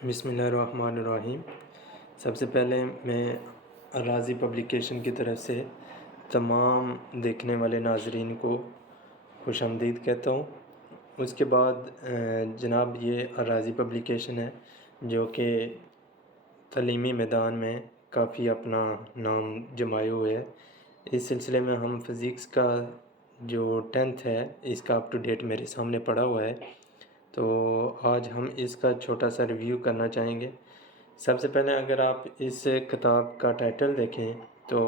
بسم اللہ الرحمن الرحیم۔ سب سے پہلے میں الراضی پبلیکیشن کی طرف سے تمام دیکھنے والے ناظرین کو خوش آمدید کہتا ہوں۔ اس کے بعد جناب یہ الراضی پبلیکیشن ہے جو کہ تعلیمی میدان میں کافی اپنا نام جمائے ہوئے ہے۔ اس سلسلے میں ہم فزکس کا جو 10th ہے اس کا اپ ٹو ڈیٹ میرے سامنے پڑا ہوا ہے، تو آج ہم اس کا چھوٹا سا ریویو کرنا چاہیں گے۔ سب سے پہلے اگر آپ اس کتاب کا ٹائٹل دیکھیں تو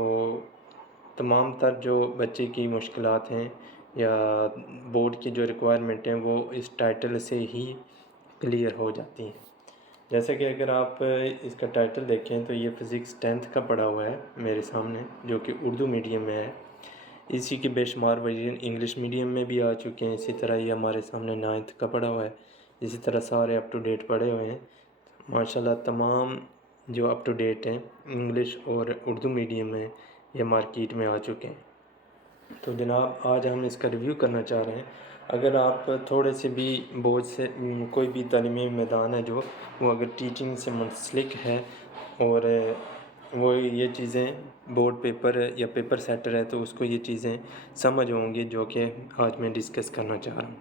تمام تر جو بچے کی مشکلات ہیں یا بورڈ کی جو ریکوائرمنٹ ہیں وہ اس ٹائٹل سے ہی کلیئر ہو جاتی ہیں۔ جیسے کہ اگر آپ اس کا ٹائٹل دیکھیں تو یہ فزکس 10th کا پڑا ہوا ہے میرے سامنے، جو کہ اردو میڈیم میں ہے۔ اسی کے بے شمار ورژن انگلش میڈیم میں بھی آ چکے ہیں، اسی طرح یہ ہمارے سامنے 9th کا پڑا ہوا ہے۔ اسی طرح سارے اپ ٹو ڈیٹ پڑے ہوئے ہیں ماشاءاللہ۔ تمام جو اپ ٹو ڈیٹ ہیں انگلش اور اردو میڈیم میں یہ مارکیٹ میں آ چکے ہیں۔ تو جناب آج ہم اس کا ریویو کرنا چاہ رہے ہیں۔ اگر آپ تھوڑے سے بھی بورڈ سے کوئی بھی تعلیمی میدان ہے جو وہ اگر ٹیچنگ سے منسلک ہے اور وہ یہ چیزیں بورڈ پیپر یا پیپر سیٹر ہے تو اس کو یہ چیزیں سمجھ ہوں گی جو کہ آج میں ڈسکس کرنا چاہ رہا ہوں۔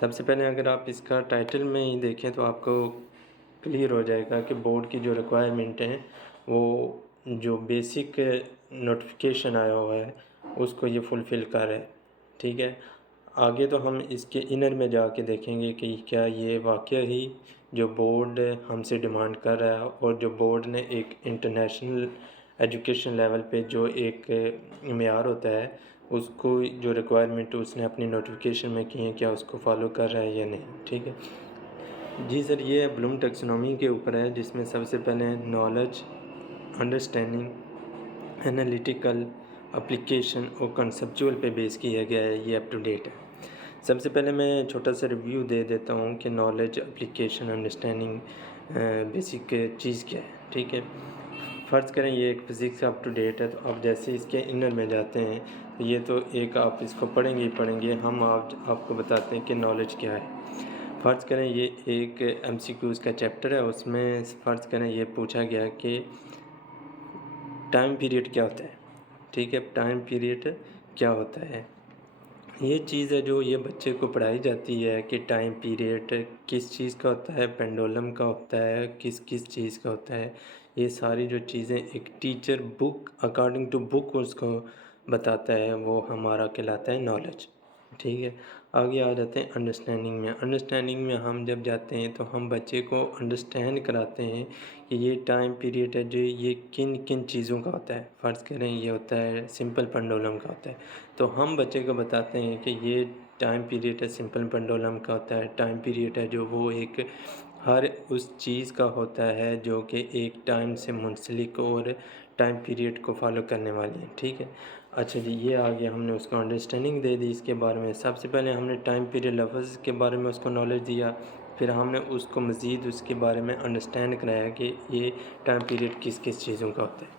سب سے پہلے اگر آپ اس کا ٹائٹل میں ہی دیکھیں تو آپ کو کلیئر ہو جائے گا کہ بورڈ کی جو ریکوائرمنٹ ہیں وہ جو بیسک نوٹیفیکیشن آیا ہوا ہے اس کو یہ فلفل کر رہا ہے، ٹھیک ہے۔ آگے تو ہم اس کے انر میں جا کے دیکھیں گے کہ کیا یہ واقعہ ہی جو بورڈ ہم سے ڈیمانڈ کر رہا ہے اور جو بورڈ نے ایک انٹرنیشنل ایجوکیشن لیول پہ جو ایک معیار ہوتا ہے اس کو جو ریکوائرمنٹ اس نے اپنی نوٹیفیکیشن میں کی ہیں کیا اس کو فالو کر رہا ہے یا نہیں، ٹھیک ہے جی سر۔ یہ بلوم ٹیکسونومی کے اوپر ہے جس میں سب سے پہلے نالج، انڈرسٹینڈنگ، انالیٹیکل، اپلیکیشن اور کنسپچول پہ بیس کیا گیا ہے۔ یہ اپ ٹو ڈیٹ ہے۔ سب سے پہلے میں چھوٹا سا ریویو دے دیتا ہوں کہ نالج، اپلیکیشن، انڈرسٹینڈنگ بیسک چیز کیا ہے، ٹھیک ہے۔ فرض کریں یہ ایک فزکس اپ ٹو ڈیٹ ہے تو آپ جیسے اس کے انر میں جاتے ہیں یہ تو ایک آپ اس کو پڑھیں گے ہی پڑھیں گے، ہم آپ کو بتاتے ہیں کہ نالج کیا ہے۔ فرض کریں یہ ایک MCQs کا چیپٹر ہے، اس میں فرض کریں یہ پوچھا گیا کہ ٹائم پیریڈ کیا ہوتا ہے، ٹھیک ہے۔ ٹائم پیریڈ کیا ہوتا ہے، یہ چیز ہے جو یہ بچے کو پڑھائی جاتی ہے کہ ٹائم پیریڈ کس چیز کا ہوتا ہے، پینڈولم کا ہوتا ہے، کس چیز کا ہوتا ہے۔ یہ ساری جو چیزیں ایک teacher book according to book اس کو بتاتا ہے وہ ہمارا کہلاتا ہے نالج، ٹھیک ہے۔ آگے آ جاتے ہیں انڈرسٹینڈنگ میں۔ انڈرسٹینڈنگ میں ہم جب جاتے ہیں تو ہم بچے کو انڈرسٹینڈ کراتے ہیں کہ یہ ٹائم پیریڈ ہے جو یہ کن چیزوں کا ہوتا ہے۔ فرض کریں یہ ہوتا ہے سمپل پینڈولم کا ہوتا ہے تو ہم بچے کو بتاتے ہیں کہ یہ ٹائم پیریڈ ہے سمپل پینڈولم کا ہوتا ہے۔ ٹائم پیریڈ ہے جو وہ ایک ہر اس چیز کا ہوتا ہے جو کہ ایک ٹائم سے منسلک اور ٹائم پیریڈ کو فالو کرنے والی ہے، ٹھیک ہے۔ اچھا جی، یہ آگے ہم نے اس کو انڈرسٹینڈنگ دے دی اس کے بارے میں۔ سب سے پہلے ہم نے ٹائم پیریڈ لفظ کے بارے میں اس کو نالج دیا، پھر ہم نے اس کو مزید اس کے بارے میں انڈرسٹینڈ کرایا کہ یہ ٹائم پیریڈ کس چیزوں کا ہوتا ہے۔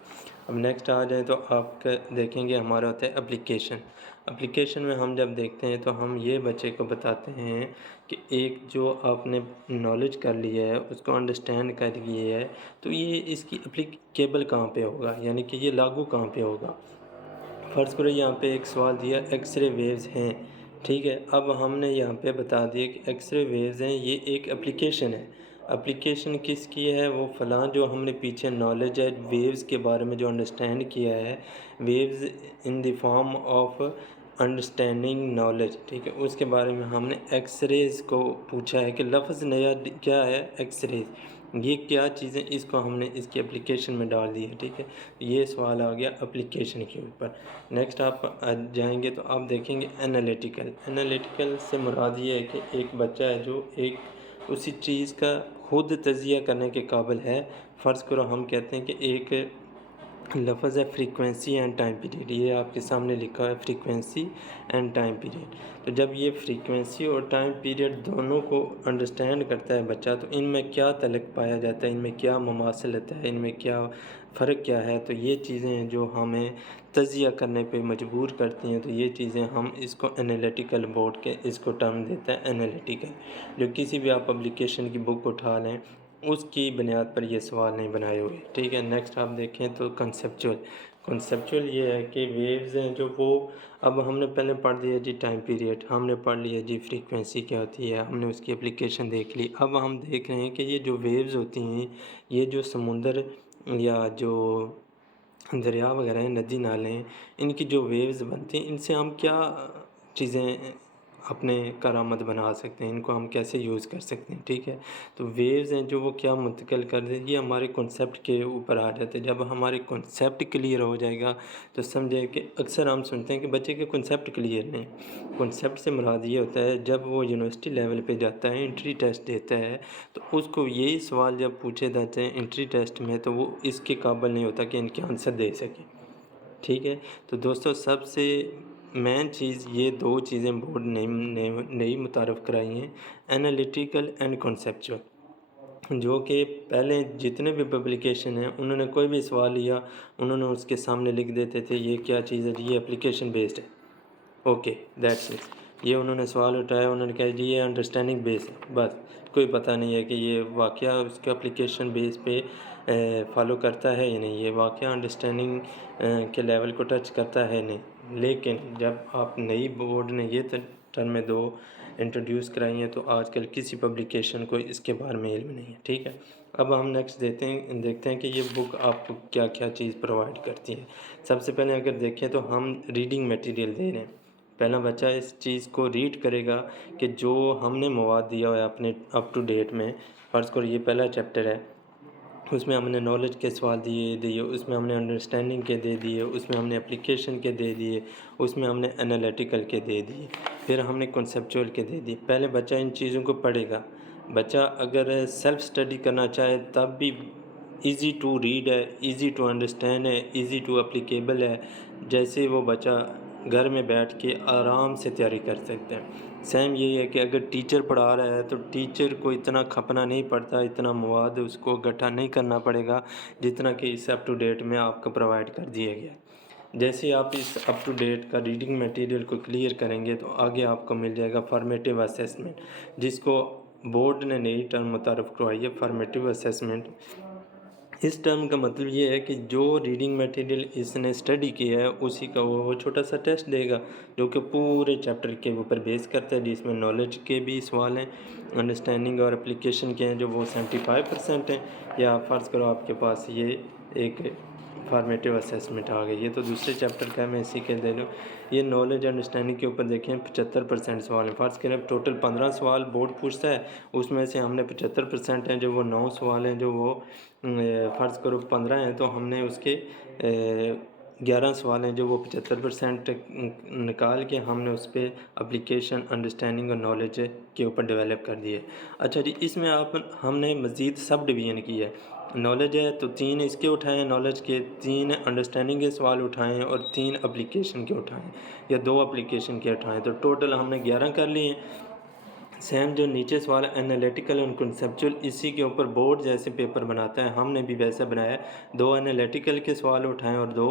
اب نیکسٹ آ جائیں تو آپ دیکھیں گے ہمارا ہوتا ہے اپلیکیشن۔ اپلیکیشن میں ہم جب دیکھتے ہیں تو ہم یہ بچے کو بتاتے ہیں کہ ایک جو آپ نے نالج کر لی ہے اس کو انڈرسٹینڈ کر لی ہے تو یہ اس کی اپلیکیبل کہاں پہ ہوگا، یعنی کہ یہ لاگو کہاں پہ ہوگا۔ فرض کرو یہاں پہ ایک سوال دیا ایکس رے ویوز ہیں، ٹھیک ہے۔ اب ہم نے یہاں پہ بتا دیا کہ ایکس رے ویوز ہیں، یہ ایک اپلیکیشن ہے۔ اپلیکیشن کس کی ہے، وہ فلاں جو ہم نے پیچھے نالج ہے ویوز کے بارے میں جو انڈرسٹینڈ کیا ہے، views in the form of understanding knowledge, ٹھیک ہے، اس کے بارے میں ہم نے ایکس ریز کو پوچھا ہے کہ لفظ نیا کیا ہے ایکس ریز، یہ کیا چیزیں، اس کو ہم نے اس کی اپلیکیشن میں ڈال دی ہے، ٹھیک ہے۔ یہ سوال آ گیا اپلیکیشن کے اوپر۔ نیکسٹ آپ جائیں گے تو آپ دیکھیں گے انالیٹیکل۔ انالیٹیکل سے مراد یہ ہے کہ ایک بچہ ہے جو ایک اسی چیز کا خود تجزیہ کرنے کے قابل ہے۔ فرض کرو ہم کہتے ہیں کہ ایک لفظ ہے فریکوینسی اینڈ ٹائم پیریڈ، یہ آپ کے سامنے لکھا ہے فریکوینسی اینڈ ٹائم پیریڈ۔ تو جب یہ فریکوینسی اور ٹائم پیریڈ دونوں کو انڈرسٹینڈ کرتا ہے بچہ تو ان میں کیا تعلق پایا جاتا ہے، ان میں کیا مماثلت ہے، ان میں کیا فرق کیا ہے، تو یہ چیزیں ہیں جو ہمیں تجزیہ کرنے پہ مجبور کرتی ہیں۔ تو یہ چیزیں ہم اس کو انالیٹیکل بورڈ کے اس کو ٹرم دیتا ہے انالیٹیکل۔ جو کسی بھی آپ پبلیکیشن کی بک اٹھا لیں اس کی بنیاد پر یہ سوال نہیں بنائے ہوئے، ٹھیک ہے۔ نیکسٹ آپ دیکھیں تو کنسیپچول یہ ہے کہ ویوز ہیں جو وہ اب ہم نے پہلے پڑھ لیا جی ٹائم پیریڈ، ہم نے پڑھ لیا جی فریکوینسی کیا ہوتی ہے، ہم نے اس کی اپلیکیشن دیکھ لی۔ اب ہم دیکھ رہے ہیں کہ یہ جو ویوز ہوتی ہیں، یہ جو سمندر یا جو دریا وغیرہ ہیں، ندی نالے ہیں، ان کی جو ویوز بنتی ہیں، ان سے ہم کیا چیزیں اپنے کارآمد بنا سکتے ہیں، ان کو ہم کیسے یوز کر سکتے ہیں، ٹھیک ہے۔ تو ویوز ہیں جو وہ کیا منتقل کر دیں، یہ ہمارے کنسیپٹ کے اوپر آ جاتے ہیں۔ جب ہمارے کنسیپٹ کلیئر ہو جائے گا تو سمجھے کہ اکثر ہم سنتے ہیں کہ بچے کے کنسیپٹ کلیئر نہیں۔ کنسیپٹ سے مراد یہ ہوتا ہے جب وہ یونیورسٹی لیول پہ جاتا ہے، انٹری ٹیسٹ دیتا ہے، تو اس کو یہی سوال جب پوچھے جاتے ہیں انٹری ٹیسٹ میں، تو وہ اس کے قابل نہیں ہوتا کہ ان کے آنسر دے سکے، ٹھیک ہے۔ تو دوستو سب سے مین چیز یہ دو چیزیں بورڈ نئی متعارف کرائی ہیں، انالیٹیکل اینڈ کنسیپچول، جو کہ پہلے جتنے بھی پبلیکیشن ہیں انہوں نے کوئی بھی سوال لیا، انہوں نے اس کے سامنے لکھ دیتے تھے یہ کیا چیز ہے جی، یہ اپلیکیشن بیسڈ ہے، اوکے دیٹس اٹ۔ یہ انہوں نے سوال اٹھایا، انہوں نے کہا جی یہ انڈرسٹینڈنگ بیس ہے، بس کوئی پتہ نہیں ہے کہ یہ واقعہ اس کے اپلیکیشن بیس پہ فالو کرتا ہے یا نہیں، یہ واقعہ انڈرسٹینڈنگ کے لیول کو ٹچ کرتا ہے نہیں۔ لیکن جب آپ نئی بورڈ نے یہ ٹرمیں دو انٹروڈیوس کرائی ہیں تو آج کل کسی پبلیکیشن کو اس کے بارے میں علم نہیں ہے، ٹھیک ہے۔ اب ہم نیکسٹ دیکھتے ہیں کہ یہ بک آپ کو کیا کیا چیز پرووائڈ کرتی ہے۔ سب سے پہلے اگر دیکھیں تو ہم ریڈنگ میٹیریل دے رہے ہیں۔ پہلا بچہ اس چیز کو ریڈ کرے گا کہ جو ہم نے مواد دیا ہوا ہے اپنے اپ ٹو ڈیٹ میں، فرض کرو یہ پہلا چیپٹر ہے، اس میں ہم نے نالج کے سوال دیے، اس میں ہم نے انڈرسٹینڈنگ کے دے دیے، اس میں ہم نے اپلیکیشن کے دے دیے، اس میں ہم نے انالیٹیکل کے دے دیے، پھر ہم نے کنسیپچول کے دے دیے۔ پہلے بچہ ان چیزوں کو پڑھے گا۔ بچہ اگر سیلف اسٹڈی کرنا چاہے تب بھی ایزی ٹو ریڈ ہے، ایزی ٹو انڈرسٹینڈ ہے، ایزی ٹو اپلیکیبل ہے، جیسے وہ بچہ گھر میں بیٹھ کے آرام سے تیاری کر سکتے ہیں۔ سیم یہی ہے کہ اگر ٹیچر پڑھا رہا ہے تو ٹیچر کو اتنا کھپنا نہیں پڑتا، اتنا مواد اس کو اکٹھا نہیں کرنا پڑے گا جتنا کہ اس اپ ٹو ڈیٹ میں آپ کو پرووائڈ کر دیا گیا ہے۔ جیسے ہی آپ اس اپ ٹو ڈیٹ کا ریڈنگ میٹیریل کو کلیئر کریں گے تو آگے آپ کو مل جائے گا فارمیٹیو اسیسمنٹ، جس کو بورڈ نے نئی ٹرم متعارف کروائی ہے، فارمیٹیو اسیسمنٹ۔ اس ٹرم کا مطلب یہ ہے کہ جو ریڈنگ میٹیریل اس نے اسٹڈی کیا ہے اسی کا وہ چھوٹا سا ٹیسٹ دے گا، جو کہ پورے چیپٹر کے اوپر بیس کرتا ہے، جس میں نالج کے بھی سوال ہیں، انڈرسٹینڈنگ اور اپلیکیشن کے ہیں جو وہ 75% ہیں، یا فرض کرو آپ کے پاس یہ ایک فارمیٹیو اسیسمنٹ آ گئی، یہ تو دوسرے چیپٹر کا ہے، میں اسی کے دے لوں۔ یہ نالج انڈرسٹینڈنگ کے اوپر دیکھیں 75% سوال ہیں۔ فرض کریں ٹوٹل 15 سوال بورڈ پوچھتا ہے، اس میں سے ہم نے 75% ہیں جو وہ 9 سوال ہیں جو وہ فرض کرو 15 ہیں تو ہم نے اس کے 11 سوال ہیں جو وہ 75% نکال کے ہم نے اس پہ اپلیکیشن، انڈرسٹینڈنگ اور نالج کے اوپر ڈیولپ کر دیے۔ اچھا جی، اس میں ہم نے مزید سب ڈویژن کی ہے۔ نالج ہے تو 3 اس کے اٹھائیں، نالج کے 3 انڈرسٹینڈنگ کے سوال اٹھائیں اور 3 اپلیکیشن کے اٹھائیں، یا 2 اپلیکیشن کے اٹھائیں، تو ٹوٹل ہم نے 11 کر لیے ہیں۔ سیم جو نیچے سوال ہے انالیٹیکل اور کنسیپچول، اسی کے اوپر بورڈ جیسے پیپر بناتا ہے، ہم نے بھی ویسا بنایا ہے، 2 انالیٹیکل کے سوال اٹھائیں اور 2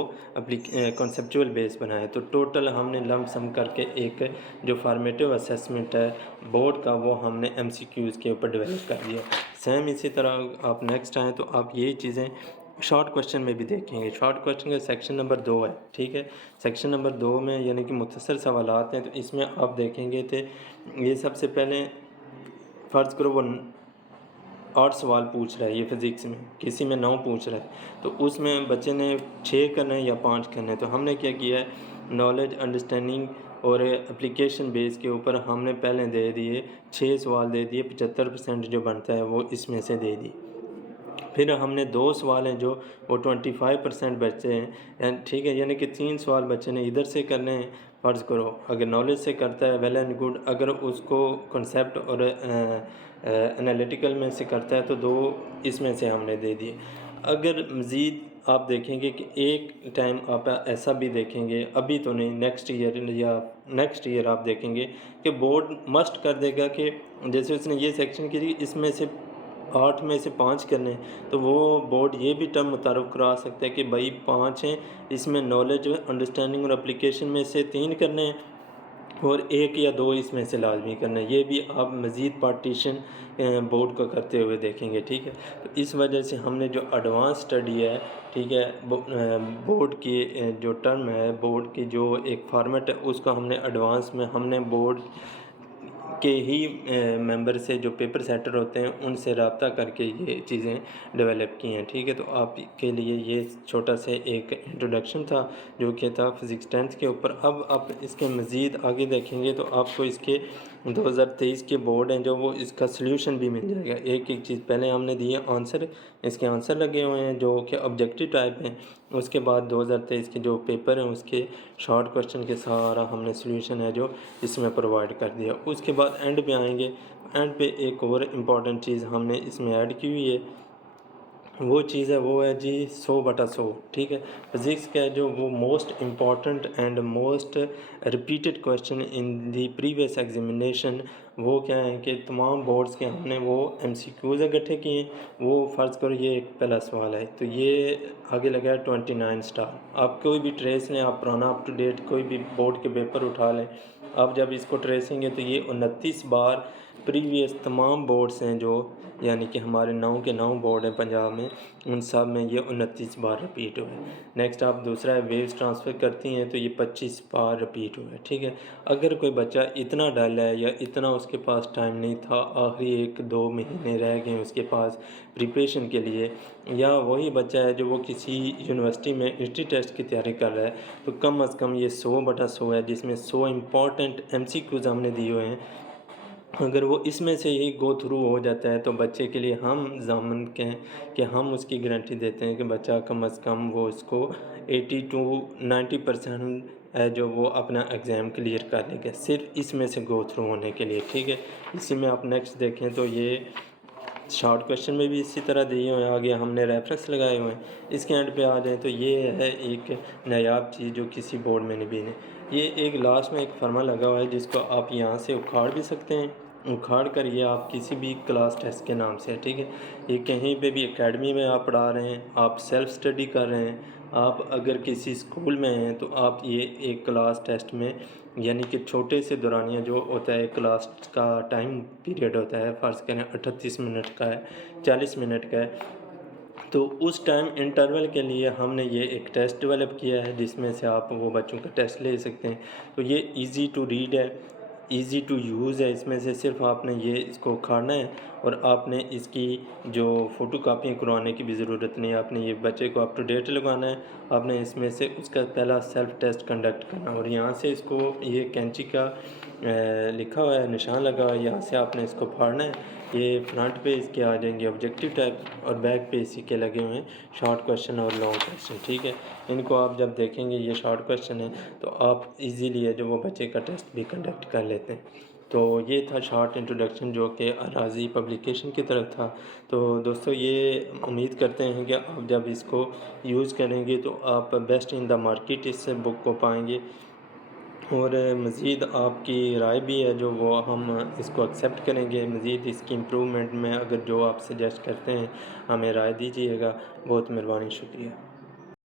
کنسیپچول بیس بنائے، تو ٹوٹل ہم نے لم سم کر کے ایک جو فارمیٹیو اسیسمنٹ ہے بورڈ کا وہ ہم نے ایم سی کیوز کے اوپر ڈیولپ کر دیا۔ سیم اسی طرح آپ نیکسٹ آئیں تو آپ یہی چیزیں شارٹ کوشچن میں بھی دیکھیں گے۔ شارٹ کوشچن کا سیکشن نمبر 2 ہے، ٹھیک ہے۔ سیکشن نمبر 2 میں یعنی کہ مختصر سوالات ہیں، تو اس میں آپ دیکھیں گے کہ یہ سب سے پہلے فرض کرو وہ 8 سوال پوچھ رہا ہے، یہ فزکس میں کسی میں 9 پوچھ رہا ہے، تو اس میں بچے نے 6 کرنا ہے یا 5 کرنا ہے، تو ہم نے کیا کیا ہے نالج، انڈرسٹینڈنگ اور اپلیکیشن بیس کے اوپر ہم نے پہلے دے دیے 6 سوال دے دیے، 75% جو بنتا ہے وہ اس میں سے دے دی۔ پھر ہم نے 2 سوال ہیں جو وہ 25% بچے ہیں، ٹھیک ہے، یعنی کہ 3 سوال بچے نے ادھر سے کرنے ہیں۔ فرض کرو اگر نالج سے کرتا ہے ویل اینڈ گڈ، اگر اس کو کنسیپٹ اور انالیٹیکل میں سے کرتا ہے تو 2 اس میں سے ہم نے دے دیے۔ اگر مزید آپ دیکھیں گے کہ ایک ٹائم آپ ایسا بھی دیکھیں گے، ابھی تو نہیں، نیکسٹ ایئر آپ دیکھیں گے کہ بورڈ مسٹ کر دے گا کہ جیسے اس نے یہ سیکشن کی اس میں سے 8 میں سے 5 کرنے ہیں، تو وہ بورڈ یہ بھی ٹرم متعارف کرا سکتا ہے کہ بھائی 5 ہیں، اس میں نالج، انڈرسٹینڈنگ اور اپلیکیشن میں سے 3 کرنے ہیں، اور ایک یا دو اس میں سے لازمی کرنا ہے، یہ بھی آپ مزید پارٹیشن بورڈ کو کرتے ہوئے دیکھیں گے، ٹھیک ہے۔ تو اس وجہ سے ہم نے جو ایڈوانس اسٹڈی ہے، ٹھیک ہے، بورڈ کی جو ٹرم ہے، بورڈ کی جو ایک فارمیٹ ہے، اس کو ہم نے ایڈوانس میں ہم نے بورڈ کے ہی ممبر سے جو پیپر سیٹر ہوتے ہیں ان سے رابطہ کر کے یہ چیزیں ڈیولپ کی ہیں، ٹھیک ہے۔ تو آپ کے لیے یہ چھوٹا سا ایک انٹروڈکشن تھا جو کہ تھا فزکس 10th کے اوپر۔ اب آپ اس کے مزید آگے دیکھیں گے تو آپ کو اس کے 2023 کے بورڈ ہیں جو وہ اس کا سلیوشن بھی مل جائے گا۔ ایک ایک چیز پہلے ہم نے دی ہے آنسر، اس کے آنسر لگے ہوئے ہیں جو کہ آبجیکٹیو ٹائپ ہیں۔ اس کے بعد 2023 کے جو پیپر ہیں اس کے شارٹ کوشچن کے سارا ہم نے سلیوشن ہے جو اس میں پرووائڈ کر دیا۔ اس کے بعد اینڈ پہ آئیں گے، اینڈ پہ ایک اور امپورٹنٹ چیز ہم نے اس میں ایڈ کی ہوئی ہے، وہ چیز ہے وہ ہے جی 100/100، ٹھیک ہے۔ فزکس کا جو وہ most important and most repeated question in the previous examination, وہ کیا ہے کہ تمام بورڈز کے ہم نے وہ MCQs اکٹھے کیے ہیں۔ وہ فرض کرو یہ ایک پہلا سوال ہے تو یہ آگے لگا ہے 29 اسٹار۔ آپ کوئی بھی ٹریس لیں، آپ پرانا اپ ٹو ڈیٹ کوئی بھی بورڈ کے پیپر اٹھا لیں، آپ جب اس کو ٹریسیں گے تو یہ 29 بار پریویس تمام بورڈز ہیں جو یعنی کہ ہمارے 9 کے 9 بورڈ ہیں پنجاب میں، ان سب میں یہ 29 بار رپیٹ ہوئے۔ نیکسٹ آپ دوسرا ہے ویوز ٹرانسفر کرتی ہیں تو یہ 25 بار رپیٹ ہوئے، ٹھیک ہے۔ اگر کوئی بچہ اتنا ڈل ہے یا اتنا اس کے پاس ٹائم نہیں تھا، آخری 1-2 مہینے رہ گئے اس کے پاس پریپریشن کے لیے، یا وہی بچہ ہے جو وہ کسی یونیورسٹی میں انٹری ٹیسٹ کی تیاری کر رہا ہے، تو کم از کم یہ 100/100 ہے جس میں 100 امپورٹنٹ MCQs ہم نے دیے ہوئے ہیں۔ اگر وہ اس میں سے ہی گو تھرو ہو جاتا ہے تو بچے کے لیے ہم ضامن کہیں کہ ہم اس کی گارنٹی دیتے ہیں کہ بچہ کم از کم وہ اس کو 80 to 90% ہے جو وہ اپنا ایگزام کلیئر کر لے گا، صرف اس میں سے گو تھرو ہونے کے لیے، ٹھیک ہے۔ اسی میں آپ نیکسٹ دیکھیں تو یہ شارٹ کویشچن میں بھی اسی طرح دیے ہوئے ہیں، آگے ہم نے ریفرنس لگائے ہوئے ہیں۔ اس کے اینڈ پہ آ جائیں تو یہ ہے ایک نایاب چیز جو کسی بورڈ میں نہیں بھی نہیں، یہ ایک لاسٹ میں ایک فرما لگا ہوا ہے جس کو آپ یہاں سے اکھاڑ بھی سکتے ہیں، اکھاڑ کر یہ آپ کسی بھی کلاس ٹیسٹ کے نام سے ہے، ٹھیک ہے۔ یہ کہیں پہ بھی اکیڈمی میں آپ پڑھا رہے ہیں، آپ سیلف اسٹڈی کر رہے ہیں، آپ اگر کسی اسکول میں ہیں تو آپ یہ ایک کلاس ٹیسٹ میں یعنی کہ چھوٹے سے دورانیہ جو ہوتا ہے کلاس کا ٹائم پیریڈ ہوتا ہے، فرض کریں 38 منٹ کا ہے، 40 منٹ کا ہے، تو اس ٹائم انٹرول کے لیے ہم نے یہ ایک ٹیسٹ ڈیولپ کیا ہے جس میں سے آپ وہ بچوں کا ٹیسٹ لے سکتے ہیں۔ تو یہ ایزی ٹو ریڈ ہے، ایزی ٹو یوز ہے، اس میں سے صرف آپ نے یہ اس کو اکھاڑنا ہے اور آپ نے اس کی جو فوٹو کاپیاں کروانے کی بھی ضرورت نہیں ہے، آپ نے یہ بچے کو اپ ٹو ڈیٹ لگانا ہے، آپ نے اس میں سے اس کا پہلا سیلف ٹیسٹ کنڈکٹ کرنا، اور یہاں سے اس کو یہ کینچی کا لکھا ہوا ہے نشان لگا ہوا ہے، یہاں سے آپ نے اس کو پھاڑنا ہے۔ یہ فرنٹ پہ اس کے آ جائیں گے آبجیکٹیو ٹائپ اور بیک پہ اسی کے لگے ہوئے ہیں شارٹ کویشچن اور لانگ کویشچن، ٹھیک ہے۔ ان کو آپ جب دیکھیں گے یہ شارٹ کویشچن ہے تو آپ ایزیلی ہے جو وہ بچے کا ٹیسٹ بھی کنڈکٹ کر لیتے ہیں۔ تو یہ تھا شارٹ انٹروڈکشن جو کہ اراضی پبلیکیشن کی طرف تھا۔ تو دوستو یہ امید کرتے ہیں کہ آپ جب اس کو یوز کریں گے تو آپ بیسٹ ان دا مارکیٹ اس بک کو پائیں گے، اور مزید آپ کی رائے بھی ہے جو وہ ہم اس کو ایکسیپٹ کریں گے، مزید اس کی امپرومنٹ میں اگر جو آپ سجیسٹ کرتے ہیں ہمیں رائے دیجیے گا، بہت مہربانی، شکریہ۔